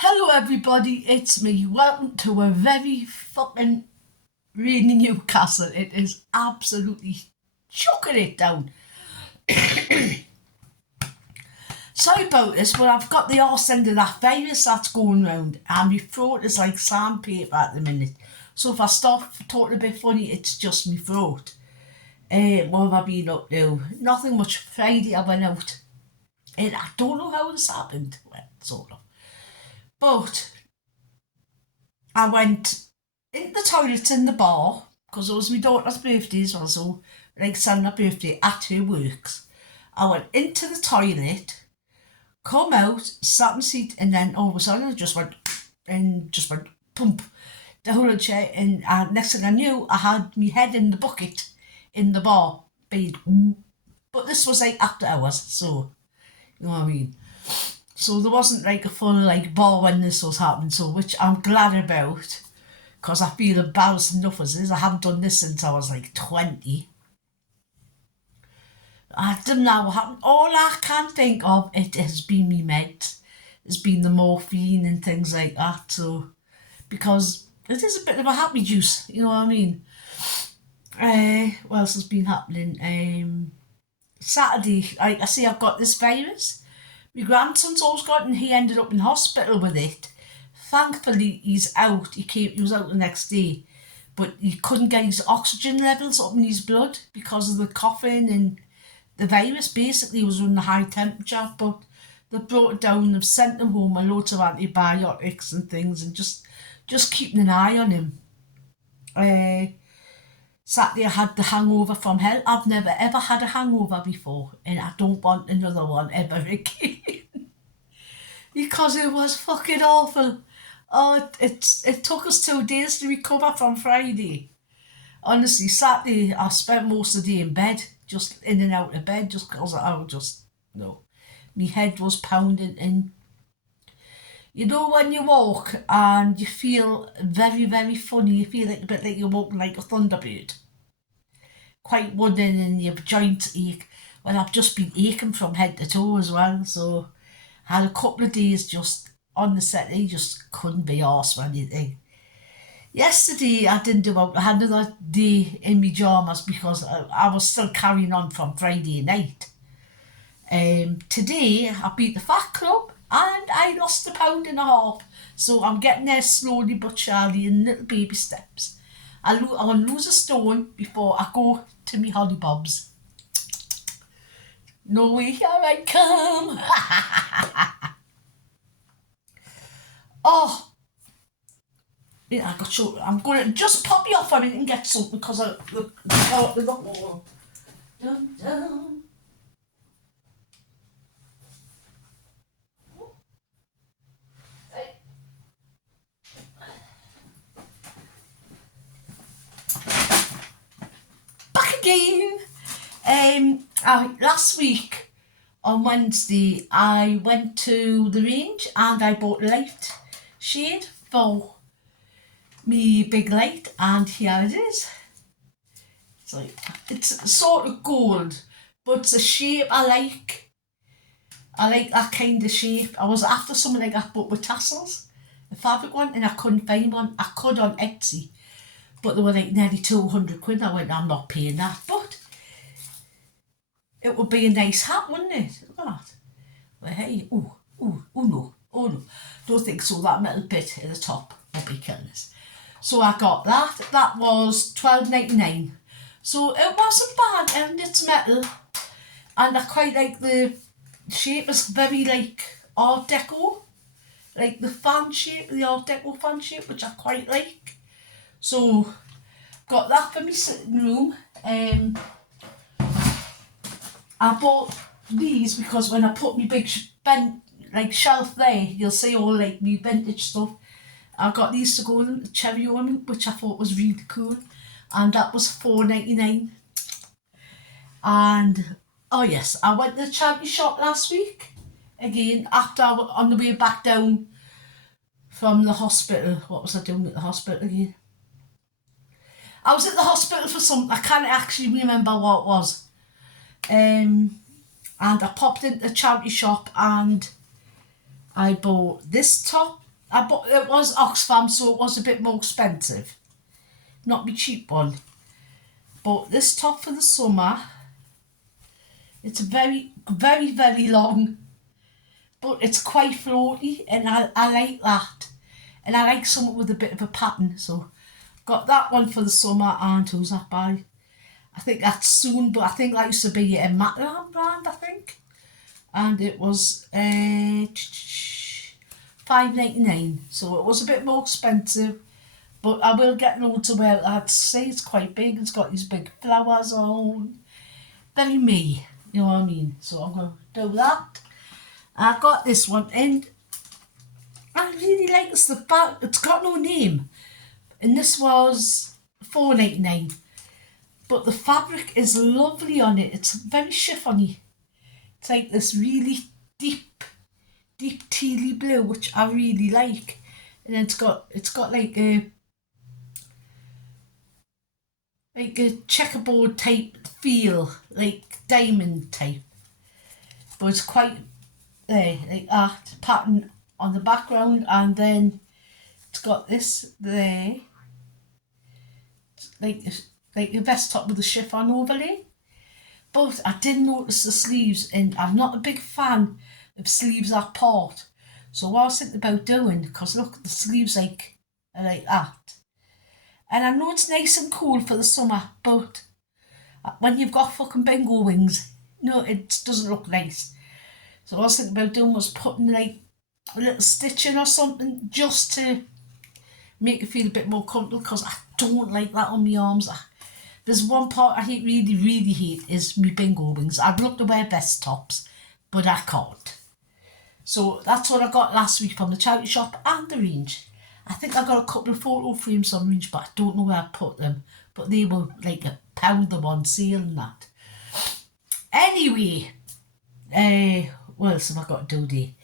Hello everybody, it's me. Welcome to a very fucking rainy Newcastle. It is absolutely chucking it down. Sorry about this, but I've got the arse end of that virus that's going round and my throat is like sandpaper at the minute. So if I start talking a bit funny, it's just my throat. What have I been up to? Nothing much. Friday I went out and I don't know how this happened. Well, sort of. But I went into the toilets in the bar because it was my daughter's birthday as well, so like celebrating her birthday at her works. I went into the toilet, come out, sat in the seat, and then all of a sudden I just went pump the whole chair, and next thing I knew, I had my head in the bucket in the bar. But this was like after hours, so you know what I mean. So there wasn't like a full like bar when this was happening, so which I'm glad about because I feel embarrassed enough as is. I haven't done this since I was like 20. I don't know what happened. All I can think of it has been me meds. It's been the morphine and things like that. So because it is a bit of a happy juice, you know what I mean? What else has been happening? Saturday, I see I've got this virus. My grandson's always got it and he ended up in hospital with it. Thankfully, he's out. He was out the next day, but he couldn't get his oxygen levels up in his blood because of the coughing and the virus. Basically, was running a high temperature, but they brought it down. They've sent him home with loads of antibiotics and things, and just keeping an eye on him. Saturday I had the hangover from hell. I've never ever had a hangover before, and I don't want another one ever again because it was fucking awful. Oh, it took us 2 days to recover from Friday. Honestly, Saturday I spent most of the day in bed, just in and out of bed, just because I was just no. My head was pounding, and you know when you walk and you feel very, very funny, you feel like a bit like you're walking like a thunderbird. Quite wooden and your joints ache. Well, I've just been aching from head to toe as well, so I had a couple of days just on the set, I just couldn't be arsed with anything. Yesterday I didn't do out, I had another day in my pyjamas because I was still carrying on from Friday night. Today I beat the fat club and I lost 1.5 pounds. So I'm getting there slowly but surely in little baby steps. I want to lose a stone before I go to me hollybobs. No way, here I come. Oh, yeah, I got so I'm going to just pop you off a minute and get something because I look out of the hole. Dun, dun. Back again. Last week on Wednesday I went to the range and I bought a light shade for me big light, and here it is. It's sort of gold, but it's a shape I like. I like that kind of shape. I was after something like that but with tassels, a fabric one, and I couldn't find one. I could on Etsy, but they were like nearly 200 quid. I went, I'm not paying that, but it would be a nice hat, wouldn't it? Look at that. Well, hey, oh no, don't think so. That metal bit at the top will be killing us. So I got that. That was $12.99. So it wasn't bad, and it's metal, and I quite like the shape. It's very like Art Deco, like the fan shape, the Art Deco fan shape, which I quite like. So got that for my sitting room. I bought these because when I put my big shelf there, you'll see all like my vintage stuff. I got these to go with them, the cherry ornament, which I thought was really cool, and that was $4.99. And oh yes, I went to the charity shop last week again after on the way back down from the hospital. What was I doing at the hospital again? I was at the hospital for something. I can't actually remember what it was. And I popped into the charity shop and I bought this top I bought, it was Oxfam, so it was a bit more expensive. Not my cheap one. But this top for the summer, it's very, very, very long. But it's quite floaty, and I like that. And I like something with a bit of a pattern. So got that one for the summer. And who's that by? I think that's soon, but I think that used to be a Matalan brand, I think. And it was $5.99, so it was a bit more expensive, but I will get loads of wear. I'd say it's quite big. It's got these big flowers on, very me, you know what I mean. So I'm going to do that. I got this one, and I really like this. The back, it's got no name, and this was $4.99, but the fabric is lovely on it. It's very chiffony. It's like this really deep tealy blue, which I really like, and then it's got like a checkerboard type feel, like diamond type, but it's quite there, like that pattern on the background, and then it's got this there, like a vest top with a chiffon overlay. But I did notice the sleeves, and I'm not a big fan of sleeves that part. So what I was thinking about doing, because look, the sleeves are like that. And I know it's nice and cool for the summer, but when you've got fucking bingo wings, no, it doesn't look nice. So what I was thinking about doing was putting like a little stitching or something just to make it feel a bit more comfortable, because I don't like that on my arms. There's one part I hate, really, really hate, is me bingo wings. I'd love to wear vest tops, but I can't. So that's what I got last week from the charity shop and the range. I think I got a couple of photo frames on range, but I don't know where I put them. But they were like £1 them on sale and that. Anyway, what else have I got to do today?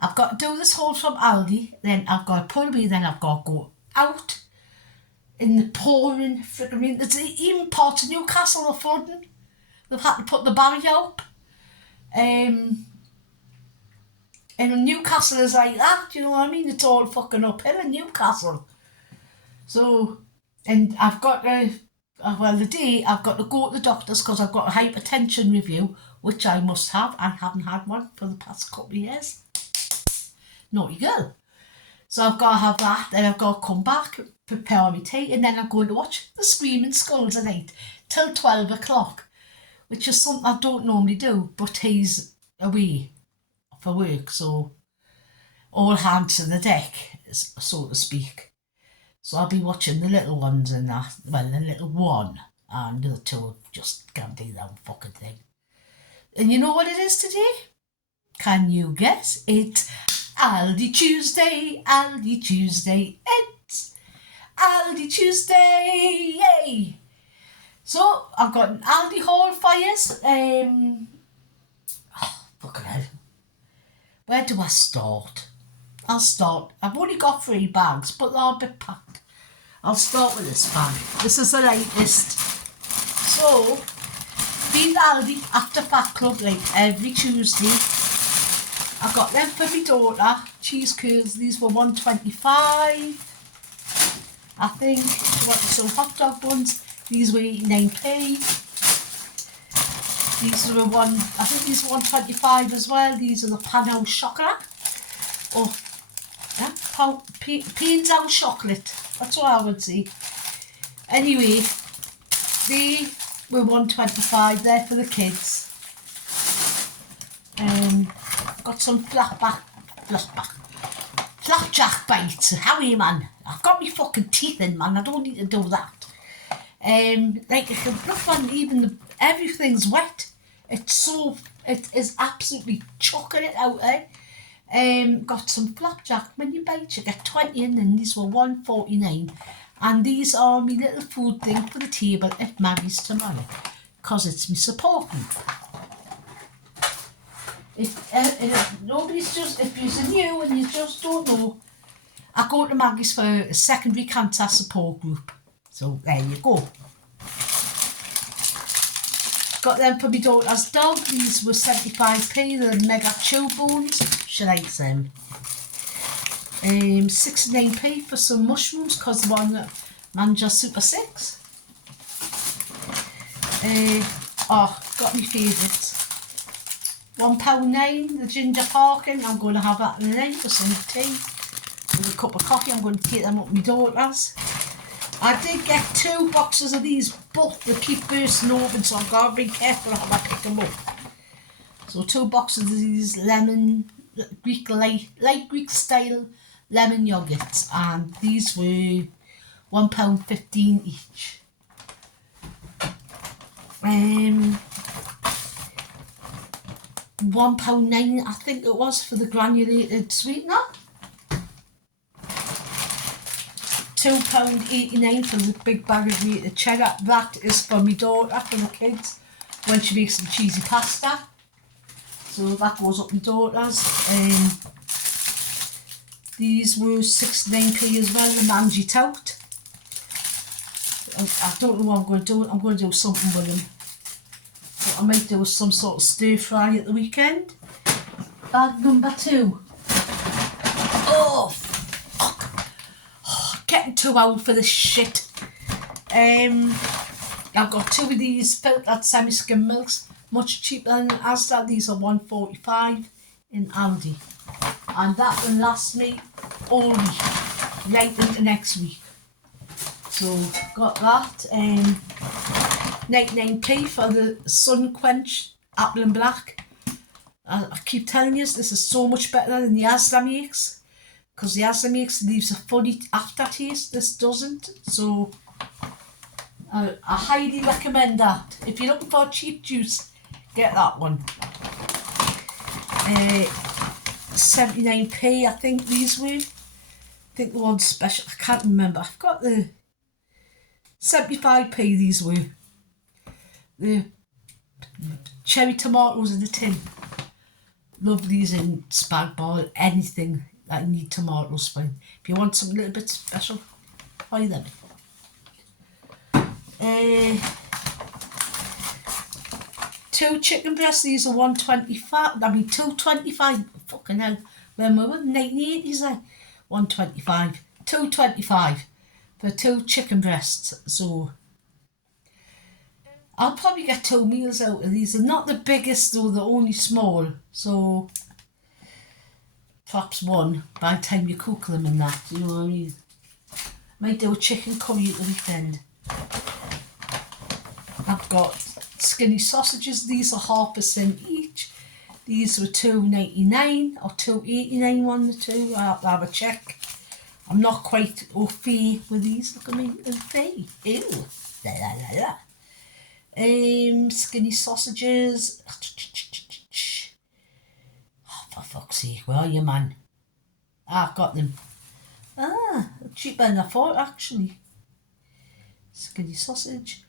I've got to do this haul from Aldi, then I've got to put away, then I've got to go out in the pouring freaking rain. There's even parts of Newcastle are flooding. They've had to put the barrier up. And Newcastle is like that, you know what I mean? It's all fucking uphill in Newcastle. So, and I've got to, the day I've got to go to the doctor's because I've got a hypertension review, which I must have. I haven't had one for the past couple of years. Naughty girl. So I've got to have that, then I've got to come back, prepare my tea, and then I'm going to watch the Screaming Skulls at night till 12 o'clock, which is something I don't normally do, but he's away for work, so all hands to the deck, so to speak. So I'll be watching the little ones and that, well, the little one and the two just can't do that fucking thing. And you know what it is today? Can you guess? It's Aldi Tuesday, Aldi Tuesday, it's Aldi Tuesday, yay! So I've got an Aldi haul for you. Fucking hell. Where do I start? I've only got 3 bags, but they're a bit packed. I'll start with this bag. This is the latest. So, feed Aldi after Fat Club like every Tuesday. I got them for my daughter, cheese curls. These were $1.25. I think she wanted some hot dog buns. These were 89p. These are I think these are $1.25 as well. These are the Pan chocolate. Or Pins out chocolate. That's what I would say. Anyway, they were $1.25. They're for the kids. Got some flapjack bites. How are you, man? I've got my fucking teeth in, man. I don't need to do that. Like, look, man, even everything's wet. It is absolutely chucking it out there. Got some flapjack. When you bite, you get 20 in, and these were $1.49. And these are my little food thing for the table at Maggie's tomorrow, because it's me supporting. If you're new and you just don't know, I go to Maggie's for a secondary cancer support group. So there you go. Got them for my daughter's dog. These were 75p. They're mega chew bones. She likes them. 69p for some mushrooms because the one that Manager Super 6. Got my favourites. £1.9, the ginger parkin. I'm going to have that in the night for some tea. With a cup of coffee, I'm going to take them up my daughter's. I did get 2 boxes of these, but they keep bursting open, so I've got to be careful how I pick them up. So 2 boxes of these lemon, light Greek style lemon yogurts, and these were £1.15 each. £1.9 I think it was for the granulated sweetener. £2.89 for the big bag of grated cheddar. That is for my daughter, for the kids, when she makes some cheesy pasta. So that goes up my daughter's. These were 69p as well, the mangy tout. I don't know what I'm going to do. I'm going to do something with them. But I might do some sort of stir fry at the weekend. Bag number 2. Oh, fuck. Oh, getting too old for this shit. I've got 2 of these filtered semi-skim milks. Much cheaper than Asda. These are £1.45 in Aldi. And that will last me all week, right into next week. So got that. 99p for the Sun Quench Apple and Black. I keep telling you this is so much better than the Asda makes, because the Asda makes leaves a funny aftertaste. This doesn't. So I highly recommend that. If you're looking for a cheap juice, get that one. 79p I think these were. I think the one's special. I can't remember. I've got the 75p these were. The cherry tomatoes in the tin. Love these in spag bol, anything that you need tomatoes for. If you want something a little bit special, buy them. 2 chicken breasts, these are 125. I mean 225. Fucking hell. When we were 1980s then. 125. 225 for 2 chicken breasts. So I'll probably get 2 meals out of these. They're not the biggest though, they're only small. So perhaps 1 by the time you cook them and that, you know what I mean? Might do a chicken curry at the weekend. I've got skinny sausages. These are £0.5 each. These were £2.99 or £2.89 one the 2. I'll have a check. I'm not quite au fait with these. Look at me, au fait. Ew. La, la, la, la. Skinny sausages. Oh, for fuck's sake, where are you, man? I've got them. Cheaper than I thought, actually. Skinny sausage.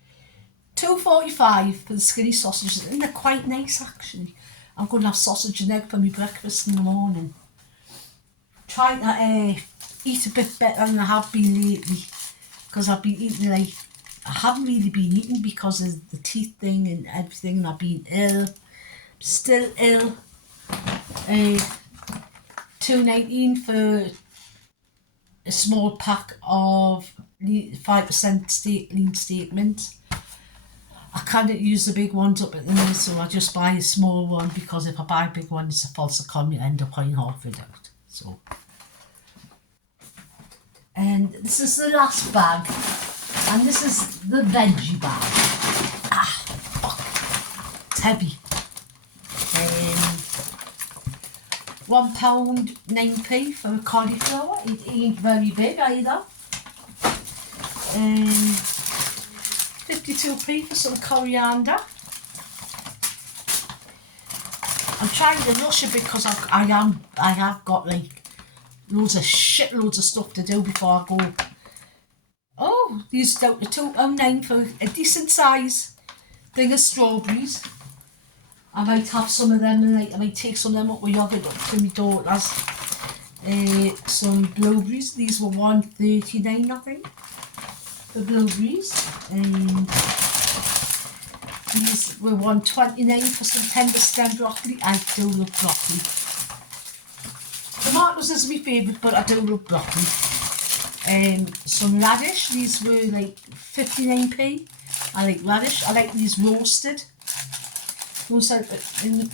£2.45 for the skinny sausages, and they're quite nice, actually. I'm going to have sausage and egg for my breakfast in the morning. Trying to eat a bit better than I have been lately, because I've been eating like, I haven't really been eating because of the teeth thing and everything, and I've been ill, still ill. £2.19 for a small pack of 5% lean steak mince. I can't use the big ones up at the minute, so I just buy a small one, because if I buy a big one, it's a false economy. I end up buying half it out. So, and this is the last bag, and this is the veggie bag. Fuck. It's heavy. £1.9p for a cauliflower. It ain't very big either. 52p for some coriander. I'm trying to rush it because I have got like loads of stuff to do before I go. Oh, these are down to £2.09 for a decent size thing of strawberries. I might have some of them, and I might take some of them up with yogurt up to my daughter's. Some blueberries. These were £1.39 I think. The blueberries. These were £1.29 for some tender stem broccoli. I do love broccoli. Tomatoes is my favourite, but I do love broccoli. Some radish. These were like 59p. I like radish. I like these roasted. Those are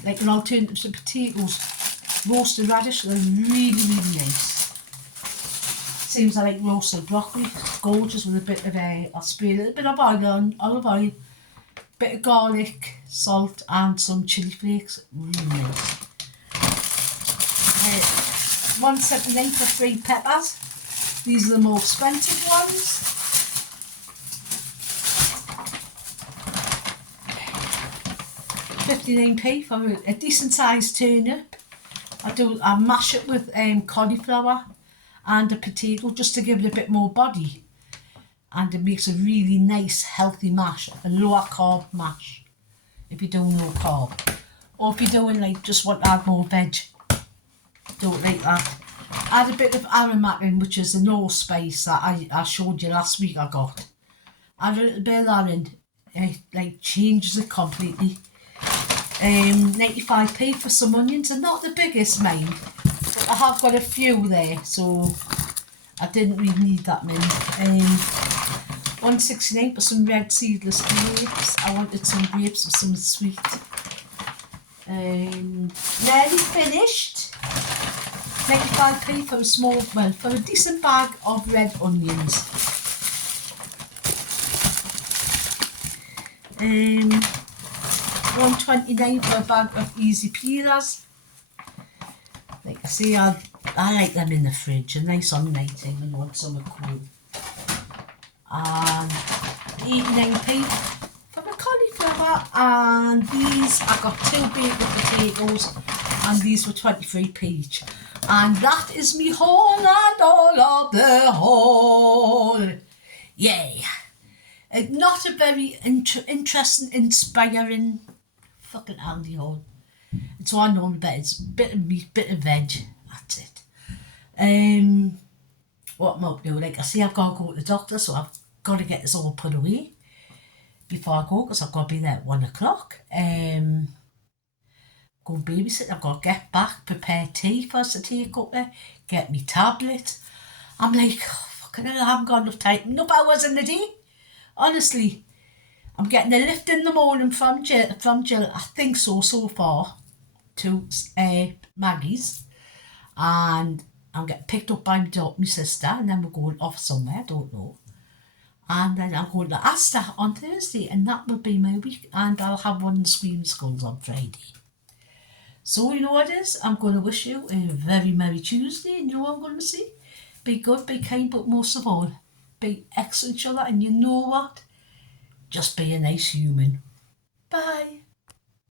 like an alternative to potatoes. Roasted radish. They're really, really nice. Seems I like roasted broccoli. Gorgeous with a bit of I'll spray a little bit of olive oil, bit of garlic, salt, and some chilli flakes. Really nice. 179 for 3 peppers. These are the more expensive ones. £59p for a decent sized turnip. I mash it with cauliflower and a potato just to give it a bit more body, and it makes a really nice healthy mash, a lower carb mash if you're doing low carb, or if you're doing like just want to add more veg, don't like that. Add a bit of aromatic, which is an allspice that I showed you last week. I got add a little bit of that in, it like changes it completely. 95p for some onions, and not the biggest mine, but I have got a few there, so I didn't really need that many. 169 for some red seedless grapes. I wanted some grapes with some sweet. Nearly finished. 95p for for a decent bag of red onions. 129 for a bag of easy peelers. Like I say, I like them in the fridge. They're nice on night time when you want some cool. And 89p for the cauliflower. And these, I got 2 baked potatoes, and these were 23p each. And that is me haul and all of the haul. Yay! Not a very interesting, inspiring fucking aldi haul. It's all I know about. It's a bit of meat, bit of veg. That's it. What am I up to? Like I say, I've got to go to the doctor, so I've got to get this all put away before I go, because I've got to be there at 1 o'clock. Go babysit. I've got to get back, prepare tea for us to take up there, get me tablet. I'm like, oh, fucking hell, I haven't got enough time, enough hours in the day. Honestly, I'm getting a lift in the morning from Jill, I think so far, to Maggie's, and I'm getting picked up by my sister, and then we're going off somewhere, I don't know. And then I'm going to Asda on Thursday, and that will be my week, and I'll have one of the Scream Skulls on Friday. So you know what it is, I'm going to wish you a very Merry Tuesday, and you know what I'm going to say? Be good, be kind, but most of all, be excellent to each other, and you know what? Just be a nice human.